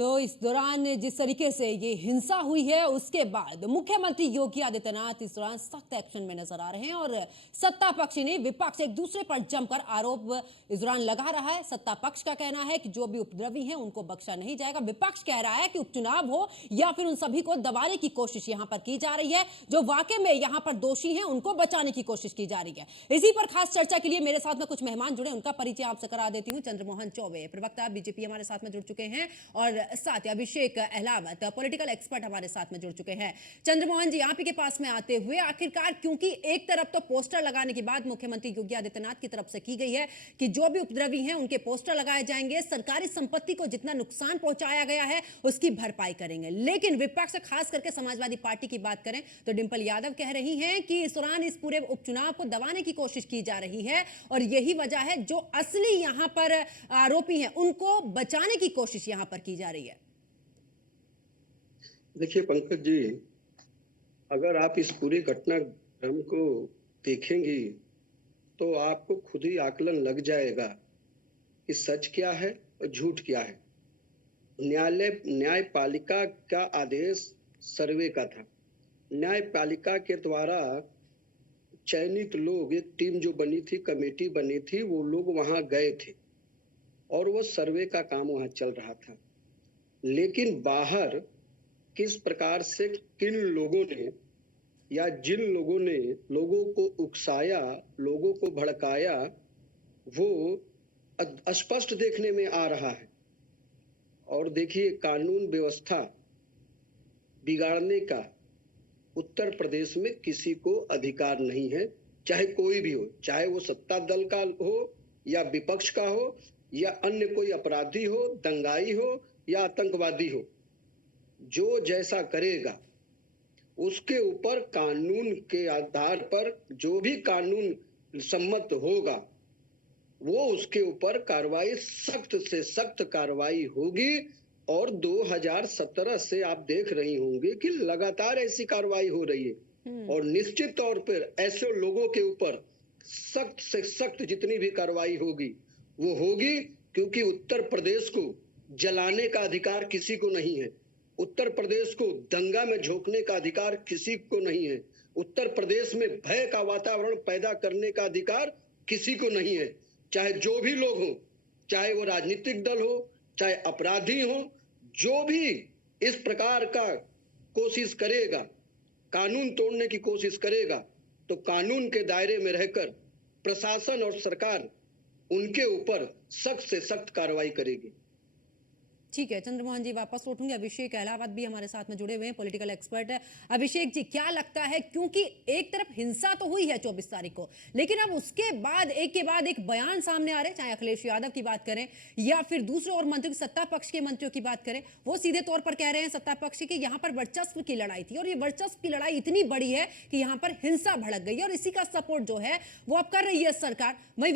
तो इस दौरान जिस तरीके से ये हिंसा हुई है उसके बाद मुख्यमंत्री योगी आदित्यनाथ इस दौरान सख्त एक्शन में नजर आ रहे हैं और सत्ता पक्ष ने विपक्ष एक दूसरे पर जमकर आरोप इस दौरान लगा रहा है। सत्ता पक्ष का कहना है कि जो भी उपद्रवी हैं उनको बख्शा नहीं जाएगा। विपक्ष कह रहा है कि उपचुनाव हो या फिर उन सभी को दबाने की कोशिश यहां पर की जा रही है। जो वाकई में यहां पर दोषी हैं उनको बचाने की कोशिश की जा रही है। इसी पर खास चर्चा के लिए मेरे साथ में कुछ मेहमान जुड़े, उनका परिचय आपसे करा देती हूँ। चंद्रमोहन चौबे प्रवक्ता बीजेपी हमारे साथ में जुड़ चुके हैं और साथ ही अभिषेक अहलावत पॉलिटिकल एक्सपर्ट हमारे साथ में जुड़ चुके हैं। चंद्रमोहन जी, आप ही के पास में आते हुए आखिरकार क्योंकि एक तरफ तो पोस्टर लगाने की बात मुख्यमंत्री योगी आदित्यनाथ की तरफ से की गई है कि जो भी उपद्रवी हैं उनके पोस्टर लगाए जाएंगे, सरकारी संपत्ति को जितना नुकसान पहुंचाया गया है उसकी भरपाई करेंगे, लेकिन विपक्ष खास करके समाजवादी पार्टी की बात करें तो डिंपल यादव कह रही हैं कि इस दौरान इस पूरे उपचुनाव को दबाने की कोशिश की जा रही है और यही वजह है जो असली यहां पर आरोपी हैं उनको बचाने की कोशिश यहां पर की जा रही है। देखिए पंकज जी, अगर आप इस पूरे घटनाक्रम को देखेंगी तो आपको खुद ही आकलन लग जाएगा कि सच क्या है और झूठ क्या है। न्यायपालिका का आदेश सर्वे का था। न्यायपालिका के द्वारा चयनित लोग, एक टीम जो बनी थी, कमेटी बनी थी, वो लोग वहां गए थे और वो सर्वे का काम वहां चल रहा था। लेकिन बाहर किस प्रकार से किन लोगों ने या जिन लोगों ने लोगों को उकसाया, लोगों को भड़काया, वो स्पष्ट देखने में आ रहा है। और देखिए, कानून व्यवस्था बिगाड़ने का उत्तर प्रदेश में किसी को अधिकार नहीं है, चाहे कोई भी हो, चाहे वो सत्ता दल का हो या विपक्ष का हो या अन्य कोई अपराधी हो, दंगाई हो या आतंकवादी हो। जो जैसा करेगा उसके ऊपर कानून के आधार पर जो भी कानून सम्मत होगा वो उसके ऊपर कार्रवाई, सख्त से सख्त कार्रवाई होगी। और 2017 से आप देख रही होंगे कि लगातार ऐसी कार्रवाई हो रही है और निश्चित तौर पर ऐसे लोगों के ऊपर सख्त से सख्त जितनी भी कार्रवाई होगी वो होगी, क्योंकि उत्तर प्रदेश को जलाने का अधिकार किसी को नहीं है। उत्तर प्रदेश को दंगा में झोंकने का अधिकार किसी को नहीं है। उत्तर प्रदेश में भय का वातावरण पैदा करने का अधिकार किसी को नहीं है। चाहे जो भी लोग हो, चाहे वो राजनीतिक दल हो, चाहे अपराधी हो, जो भी इस प्रकार का कोशिश करेगा, कानून तोड़ने की कोशिश करेगा, तो कानून के दायरे में रहकर प्रशासन और सरकार उनके ऊपर सख्त से सख्त कार्रवाई करेगी। ठीक है चंद्रमोहन जी, वापस लौटूंगे। अभिषेक अहलावत भी हमारे साथ में जुड़े हुए हैं, पॉलिटिकल एक्सपर्ट है। अभिषेक जी, क्या लगता है, क्योंकि एक तरफ हिंसा तो हुई है 24 तारीख को, लेकिन अब उसके बाद एक बयान सामने आ रहे हैं, चाहे अखिलेश यादव की बात करें या फिर दूसरे और मंत्रियों, सत्ता पक्ष के मंत्रियों की बात करें, वो सीधे तौर पर कह रहे हैं सत्ता पक्ष की यहाँ पर वर्चस्व की लड़ाई थी और ये वर्चस्व की लड़ाई इतनी बड़ी है कि यहाँ पर हिंसा भड़क गई और इसी का सपोर्ट जो है वो अब कर रही है सरकार। वही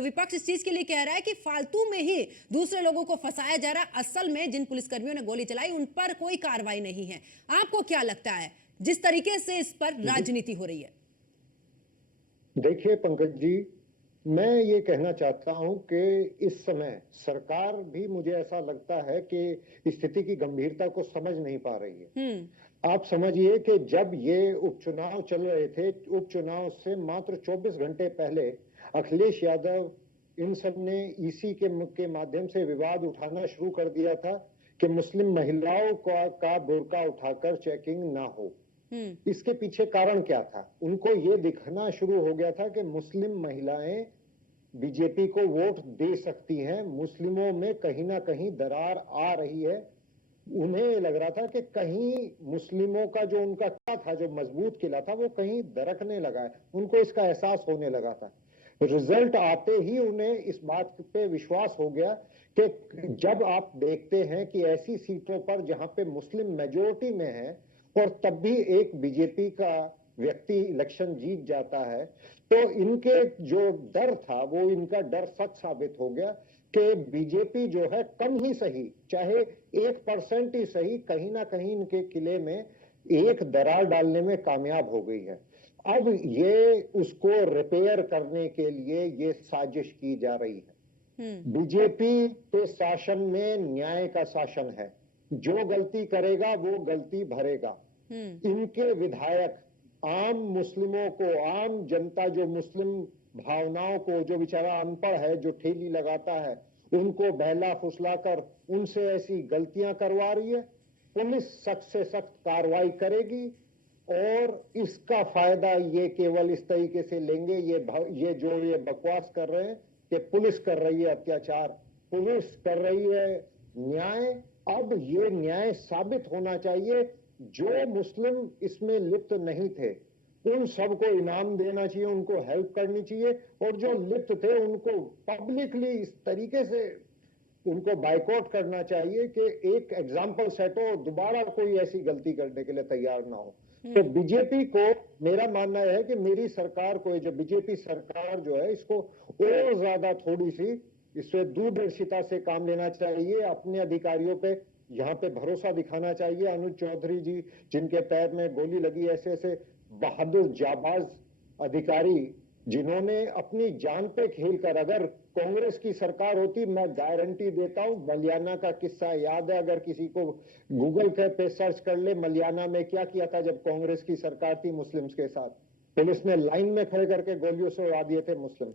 विपक्ष इस चीज के लिए कह रहा है कि फालतू में ही दूसरे लोगों को फंसाया जा रहा है, असल में जिन पुलिसकर्मियों ने गोली चलाई उन पर कोई कार्रवाई नहीं है। आपको क्या लगता है जिस तरीके से इस पर राजनीति हो रही है? देखिए पंकज जी, मैं ये कहना चाहता हूं कि इस समय सरकार भी, मुझे ऐसा लगता है कि स्थिति की गंभीरता को समझ नहीं पा रही है। आप समझिए कि जब ये उपचुनाव चल रहे थे, उपचुनाव से मात्र 24 घंटे पहले अखिलेश यादव इन सब ने ईसी के माध्यम से विवाद उठाना शुरू कर दिया था कि मुस्लिम महिलाओं का बुर्का उठाकर चेकिंग ना हो। इसके पीछे कारण क्या था? उनको ये दिखना शुरू हो गया था कि मुस्लिम महिलाएं बीजेपी को वोट दे सकती हैं, मुस्लिमों में कहीं ना कहीं दरार आ रही है। उन्हें लग रहा था कि कहीं मुस्लिमों का जो उनका किला था, जो मजबूत किला था, वो कहीं दरकने लगा है। उनको इसका एहसास होने लगा था। रिजल्ट आते ही उन्हें इस बात पे विश्वास हो गया कि जब आप देखते हैं कि ऐसी सीटों पर जहां पे मुस्लिम मेजोरिटी में है और तब भी एक बीजेपी का व्यक्ति इलेक्शन जीत जाता है, तो इनके जो डर था वो इनका डर सच साबित हो गया कि बीजेपी जो है कम ही सही, चाहे 1% ही सही, कहीं ना कहीं इनके किले में एक दरार डालने में कामयाब हो गई है। अब ये उसको रिपेयर करने के लिए ये साजिश की जा रही है। बीजेपी के शासन में न्याय का शासन है। जो गलती करेगा वो गलती भरेगा। इनके विधायक आम मुस्लिमों को, आम जनता, जो मुस्लिम भावनाओं को, जो बेचारा अनपढ़ है, जो ठेली लगाता है, उनको बहला फुसलाकर उनसे ऐसी गलतियां करवा रही है। पुलिस सख्त से सख्त कार्रवाई करेगी और इसका फायदा ये केवल इस तरीके से लेंगे, ये बकवास कर रहे हैं कि पुलिस कर रही है अत्याचार, पुलिस कर रही है न्याय। अब ये न्याय साबित होना चाहिए। जो मुस्लिम इसमें लिप्त नहीं थे उन सबको इनाम देना चाहिए, उनको हेल्प करनी चाहिए, और जो लिप्त थे उनको पब्लिकली इस तरीके से उनको बाइकआउट करना चाहिए कि एक एग्जाम्पल सेट हो, दोबारा कोई ऐसी गलती करने के लिए तैयार ना हो। तो बीजेपी को, मेरा मानना है कि मेरी सरकार को, जो बीजेपी सरकार जो है, इसको और ज्यादा थोड़ी सी इससे दूरदर्शिता से काम लेना चाहिए। अपने अधिकारियों पे यहाँ पे भरोसा दिखाना चाहिए। अनुज चौधरी जी, जिनके पैर में गोली लगी, ऐसे ऐसे बहादुर जाबाज अधिकारी जिन्होंने अपनी जान पे खेल कर, अगर कांग्रेस की सरकार होती, मैं गारंटी देता हूं, मलियाना का किस्सा याद है, अगर किसी को गूगल पे सर्च कर ले, मलियाना में क्या किया था जब कांग्रेस की सरकार थी मुस्लिम्स के साथ। पुलिस ने लाइन में खड़े करके गोलियों से उड़ा दिए थे मुस्लिम।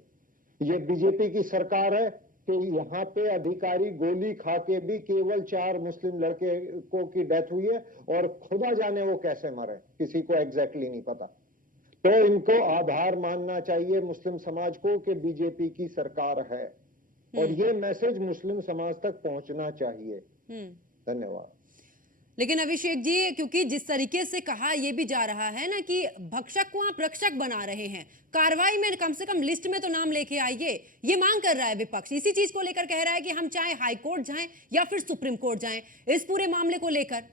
ये बीजेपी की सरकार है कि यहाँ पे अधिकारी गोली खा के भी केवल 4 मुस्लिम लड़के को की डेथ हुई है, और खुदा जाने वो कैसे मरे, किसी को एग्जैक्टली नहीं पता। तो इनको आभार मानना चाहिए मुस्लिम समाज को कि बीजेपी की सरकार है, और ये मैसेज मुस्लिम समाज तक पहुंचना चाहिए। धन्यवाद। लेकिन अभिषेक जी, क्योंकि जिस तरीके से कहा यह भी जा रहा है ना कि भक्षक को आप रक्षक बना रहे हैं, कार्रवाई में कम से कम लिस्ट में तो नाम लेके आइए, ये मांग कर रहा है विपक्ष। इसी चीज को लेकर कह रहा है कि हम चाहे हाई कोर्ट जाएं या फिर सुप्रीम कोर्ट जाएं इस पूरे मामले को लेकर।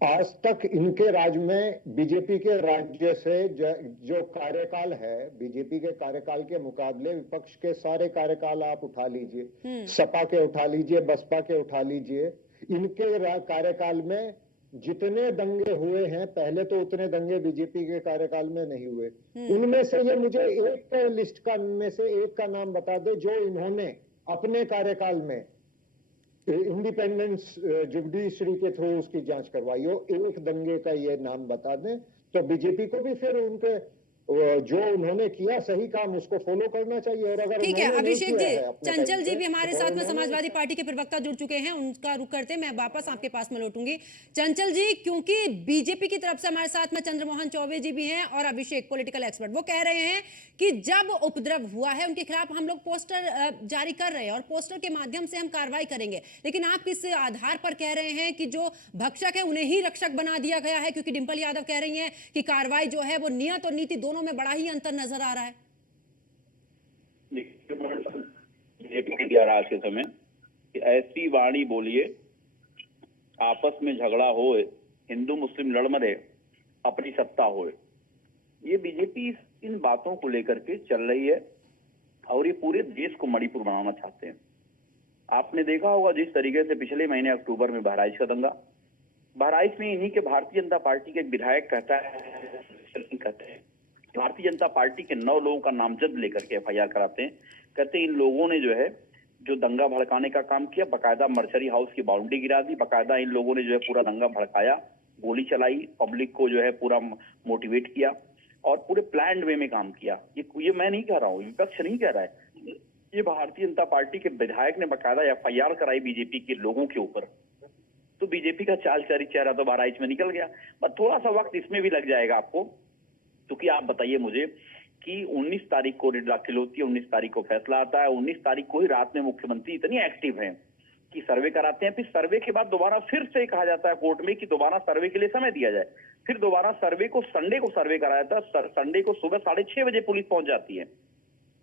आज तक इनके राज्य में बीजेपी के राज्य से जो कार्यकाल है, बीजेपी के कार्यकाल के मुकाबले विपक्ष के सारे कार्यकाल आप उठा लीजिए, सपा के उठा लीजिए, बसपा के उठा लीजिए, इनके कार्यकाल में जितने दंगे हुए हैं, पहले तो उतने दंगे बीजेपी के कार्यकाल में नहीं हुए। उनमें से ये मुझे एक लिस्ट का, में से एक का नाम बता दे जो इन्होंने अपने कार्यकाल में इंडिपेंडेंस जुडिशरी के थ्रू उसकी जांच करवाई हो। एक दंगे का ये नाम बता दें तो बीजेपी को भी फिर उनके जो उन्होंने किया सही काम उसको फॉलो करना चाहिए। और अगर ठीक है अभिषेक जी, चंचल जी पे, भी हमारे साथ में समाजवादी पार्टी के प्रवक्ता जुड़ चुके हैं, उनका रुख करते मैं वापस आपके पास में लौटूंगी। चंचल जी, क्योंकि बीजेपी की तरफ से हमारे साथ में चंद्रमोहन चौबे जी भी हैं और अभिषेक पॉलिटिकल एक्सपर्ट, वो कह रहे हैं कि जब उपद्रव हुआ है उनके खिलाफ हम लोग पोस्टर जारी कर रहे हैं और पोस्टर के माध्यम से हम कार्रवाई करेंगे, लेकिन आप किस आधार पर कह रहे हैं कि जो भक्षक है उन्हें ही रक्षक बना दिया गया है? क्योंकि डिंपल यादव कह रही हैं कि कार्रवाई जो है वो नियत और नीति दोनों में बड़ा ही अंतर नजर आ रहा है। आज के समय कि ऐसी वाणी बोलिए, आपस में झगड़ा हो, हिंदू मुस्लिम लड़ मरे, अपनी सत्ता हो। ये बीजेपी इन बातों को लेकर के चल रही है और ये पूरे देश को मणिपुर बनाना चाहते हैं। आपने देखा होगा जिस तरीके से पिछले महीने अक्टूबर में बहराइच का दंगा, बहराइच में इन्हीं के भारतीय जनता पार्टी के एक विधायक कहता है भारतीय जनता पार्टी के 9 लोगों का नामजद लेकर के एफआईआर कराते हैं। कहते हैं इन लोगों ने जो है जो दंगा भड़काने का काम किया, बकायदा मर्चरी हाउस की बाउंड्री गिरा दी, बकायदा इन लोगों ने जो है पूरा दंगा भड़काया, गोली चलाई, पब्लिक को जो है पूरा मोटिवेट किया और पूरे प्लान्ड वे में काम किया। ये मैं नहीं कह रहा हूँ, विपक्ष नहीं कह रहा है, ये भारतीय जनता पार्टी के विधायक ने बकायदा एफआईआर कराई बीजेपी के लोगों के ऊपर। तो बीजेपी का चाल चेहरा तो बहराइच में निकल गया। बस थोड़ा सा वक्त इसमें भी लग जाएगा आपको, क्योंकि आप बताइए मुझे कि 19 तारीख को रिट दाखिल होती है, 19 तारीख को फैसला आता है, 19 तारीख को ही रात में मुख्यमंत्री इतनी एक्टिव हैं कि सर्वे कराते हैं, फिर सर्वे के बाद दोबारा फिर से कहा जाता है कोर्ट में कि दोबारा सर्वे के लिए समय दिया जाए, फिर दोबारा सर्वे को संडे को सर्वे कराया जाता है। संडे को सुबह 6:30 बजे पुलिस पहुंच जाती है।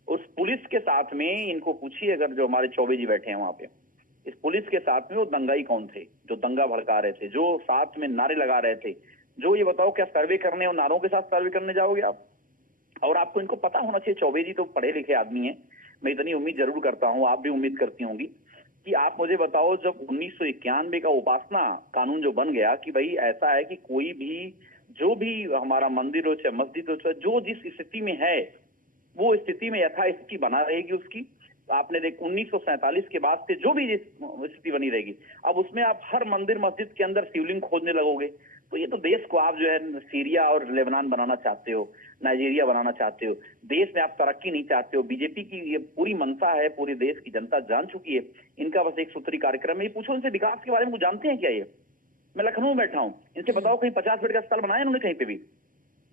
उस पुलिस के साथ में इनको पूछिए, अगर जो हमारे चौबे जी बैठे हैं वहां पे, इस पुलिस के साथ में वो दंगाई कौन थे जो दंगा भड़का रहे थे, जो साथ में नारे लगा रहे थे, जो ये बताओ क्या सर्वे करने और नारों के साथ सर्वे करने जाओगे आप? और आपको इनको पता होना चाहिए, चौबे जी तो पढ़े लिखे आदमी हैं, मैं इतनी उम्मीद जरूर करता हूं, आप भी उम्मीद करती होंगी कि आप मुझे बताओ जब 1991 का उपासना कानून जो बन गया कि भाई ऐसा है कि कोई भी जो भी हमारा मंदिर हो चाहे मस्जिद हो चाहे जो जिस स्थिति में है वो स्थिति में यथास्थिति बना रहेगी उसकी, आपने देख 1947 के बाद से जो भी स्थिति बनी रहेगी, अब उसमें आप हर मंदिर मस्जिद के अंदर शिवलिंग खोदने लगोगे, तो ये तो देश को आप जो है सीरिया और लेबनान बनाना चाहते हो, नाइजीरिया बनाना चाहते हो, देश में आप तरक्की नहीं चाहते हो। बीजेपी की ये पूरी मंशा है, पूरी देश की जनता जान चुकी है, इनका बस एक सूत्री कार्यक्रम है। ये पूछो इनसे विकास के बारे में कुछ जानते हैं क्या? ये मैं लखनऊ में बैठा हूँ, इनसे बताओ कहीं 50 बेड का अस्पताल बनाया इन्होंने कहीं पे भी?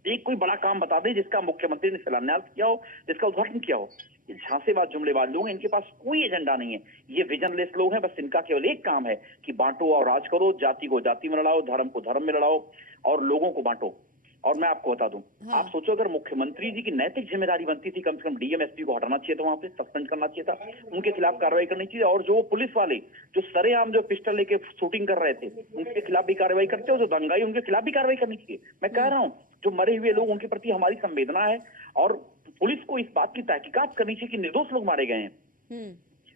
एक कोई बड़ा काम बता दें जिसका मुख्यमंत्री ने शिलान्यास किया हो, जिसका उद्घाटन किया हो। ये झांसेबाज जुमलेबाज लोग हैं, इनके पास कोई एजेंडा नहीं है, ये विजनलेस लोग हैं। बस इनका केवल एक काम है कि बांटो और राज करो, जाति को जाति में लड़ाओ, धर्म को धर्म में लड़ाओ और लोगों को बांटो। और मैं आपको बता दूं, हाँ। आप सोचो अगर मुख्यमंत्री जी की नैतिक जिम्मेदारी बनती थी, कम से कम डीएम एसपी को हटाना चाहिए था, वहां पे सस्पेंड करना चाहिए था, उनके खिलाफ कार्रवाई करनी चाहिए। और जो पुलिस वाले जो सरेआम जो पिस्टल लेके शूटिंग कर रहे थे, उनके खिलाफ भी कार्रवाई करते हो। जो दंगाई उनके खिलाफ भी कार्रवाई करनी चाहिए। मैं कह रहा हूँ जो मरे हुए लोग उनके प्रति हमारी संवेदना है और पुलिस को इस बात की तहकीकात करनी चाहिए कि निर्दोष लोग मारे गए हैं।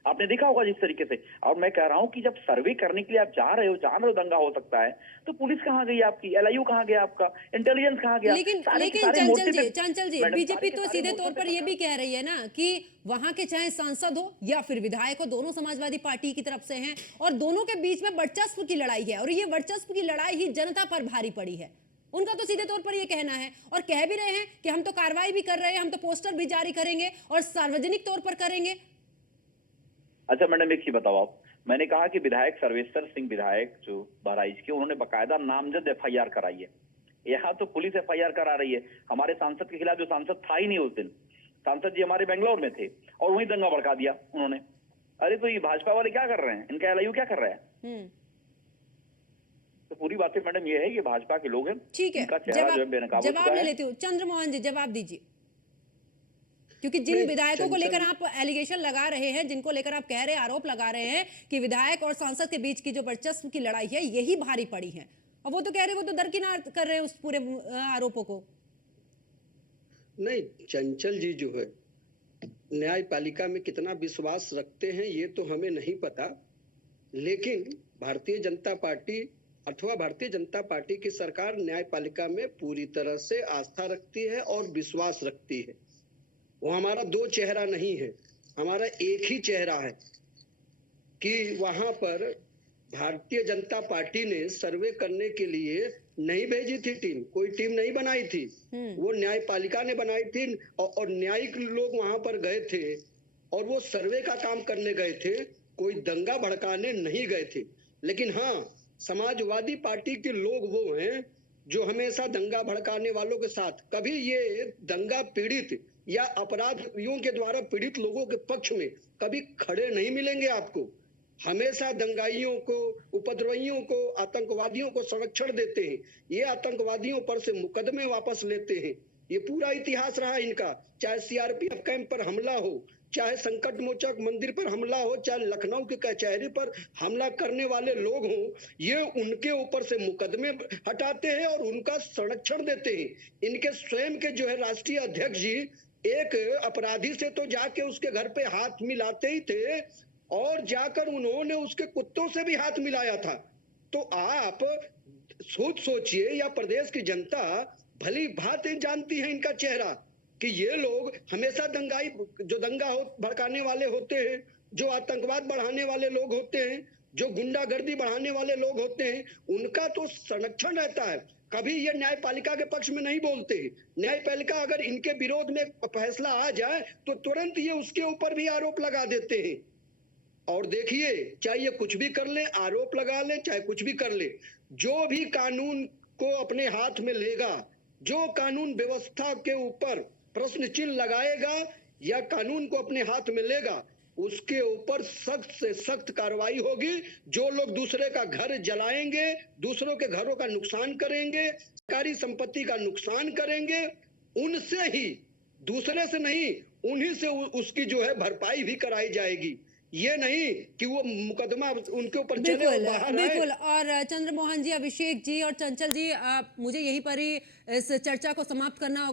आपने देखा होगा जिस तरीके से। और मैं कह रहा हूं कि जब सर्वे करने के लिए आप जा रहे हो, जान रहे हो दंगा हो सकता है, तो पुलिस कहां गई आपकी, एलआईयू कहां गया आपका, इंटेलिजेंस कहां गया? लेकिन सारे के लेकिन सारे चंचल मोर्चे जी, पे- चंचल जी, मैडम, बीजेपी सारे के तो सारे सीधे तौर मोर्चे पर पे ये भी कह रही है ना कि वहां के चाहे सांसद हो या फिर विधायक हो, दोनों समाजवादी पार्टी की तरफ से हैं और दोनों के बीच में वर्चस्व की लड़ाई है और ये वर्चस्व की लड़ाई ही जनता पर भारी पड़ी है। उनका तो सीधे तौर पर ये कहना है और कह भी रहे हैं कि हम तो कार्रवाई भी कर रहे हैं, हम तो पोस्टर भी जारी करेंगे और सार्वजनिक तौर पर करेंगे। अच्छा मैडम, एक चीज बताओ आप, मैंने कहा कि विधायक सर्वेश्वर सिंह विधायक जो बहराइच के, उन्होंने बकायदा नामजद एफआईआर कराई है। यहाँ तो पुलिस एफआईआर करा रही है हमारे सांसद के खिलाफ, जो सांसद था ही नहीं उस दिन। सांसद जी हमारे बेंगलोर में थे और वहीं दंगा भड़का दिया उन्होंने। अरे तो ये भाजपा वाले क्या कर रहे हैं, इनका एलआईयू क्या कर रहा है? तो पूरी बातें मैडम ये है, ये भाजपा के लोग हैं। ठीक है, इनका चेहरा जो है बेनकाब हो जवाब चुका ले है। लेती हूँ। चंद्रमोहन जी जवाब दीजिए, क्योंकि जिन नहीं, विधायकों को चंचल- लेकर आप एलिगेशन लगा रहे हैं, जिनको लेकर आप कह रहे हैं, आरोप लगा रहे हैं कि विधायक और सांसद के बीच की जो वर्चस्व की लड़ाई है यही भारी पड़ी है, और वो तो कह रहे हैं, वो तो दरकिनार कर रहे हैं उस पूरे आरोपों को। नहीं, चंचल जी जो है न्यायपालिका में कितना विश्वास रखते हैं ये तो हमें नहीं पता, लेकिन भारतीय जनता पार्टी अथवा भारतीय जनता पार्टी की सरकार न्यायपालिका में पूरी तरह से आस्था रखती है और विश्वास रखती है। वो हमारा दो चेहरा नहीं है, हमारा एक ही चेहरा है कि वहां पर भारतीय जनता पार्टी ने सर्वे करने के लिए नहीं भेजी थी टीम, कोई टीम नहीं बनाई थी, वो न्यायपालिका ने बनाई थी और न्यायिक लोग वहां पर गए थे और वो सर्वे का काम करने गए थे, कोई दंगा भड़काने नहीं गए थे। लेकिन हाँ, समाजवादी पार्टी के लोग वो हैं जो हमेशा दंगा भड़काने वालों के साथ, कभी ये दंगा पीड़ित या अपराधियों के द्वारा पीड़ित लोगों के पक्ष में कभी खड़े नहीं मिलेंगे आपको। हमेशा दंगाइयों को, उपद्रवियों को, आतंकवादियों को संरक्षण देते हैं, ये आतंकवादियों पर से मुकदमे वापस लेते हैं। ये पूरा इतिहास रहा इनका, चाहे सीआरपीएफ कैंप पर हमला हो, चाहे संकट मोचक मंदिर पर हमला हो, चाहे लखनऊ की कचहरी पर हमला करने वाले लोग हों, ये उनके ऊपर से मुकदमे हटाते हैं और उनका संरक्षण देते हैं। इनके स्वयं के जो है राष्ट्रीय अध्यक्ष जी एक अपराधी से तो जाके उसके घर पे हाथ मिलाते ही थे और जाकर उन्होंने उसके कुत्तों से भी हाथ मिलाया था। तो आप सोचिए, या प्रदेश की जनता भली भांति जानती है इनका चेहरा कि ये लोग हमेशा दंगाई, जो दंगा भड़काने वाले होते हैं, जो आतंकवाद बढ़ाने वाले लोग होते हैं, जो गुंडागर्दी बढ़ाने वाले लोग होते हैं, उनका तो संरक्षण रहता है। कभी ये न्यायपालिका के पक्ष में नहीं बोलते। न्यायपालिका अगर इनके विरोध में फैसला आ जाए तो तुरंत ये उसके ऊपर भी आरोप लगा देते हैं। और देखिए, चाहे ये कुछ भी कर ले, आरोप लगा ले, चाहे कुछ भी कर ले, जो भी कानून को अपने हाथ में लेगा, जो कानून व्यवस्था के ऊपर प्रश्न चिन्ह लगाएगा या कानून को अपने हाथ में लेगा, उसके ऊपर सख्त से सख्त कार्रवाई होगी। जो लोग दूसरे का घर जलाएंगे, दूसरों के घरों का नुकसान करेंगे, सरकारी संपत्ति का नुकसान करेंगे, उनसे ही, दूसरे से नहीं, उन्हीं से उसकी जो है भरपाई भी कराई जाएगी। ये नहीं कि वो मुकदमा उनके ऊपर चले और बाहर आए। बिल्कुल। और चंद्रमोहन जी, अभिषेक जी और चंचल जी, मुझे यहीं पर ही इस चर्चा को समाप्त करना होगा।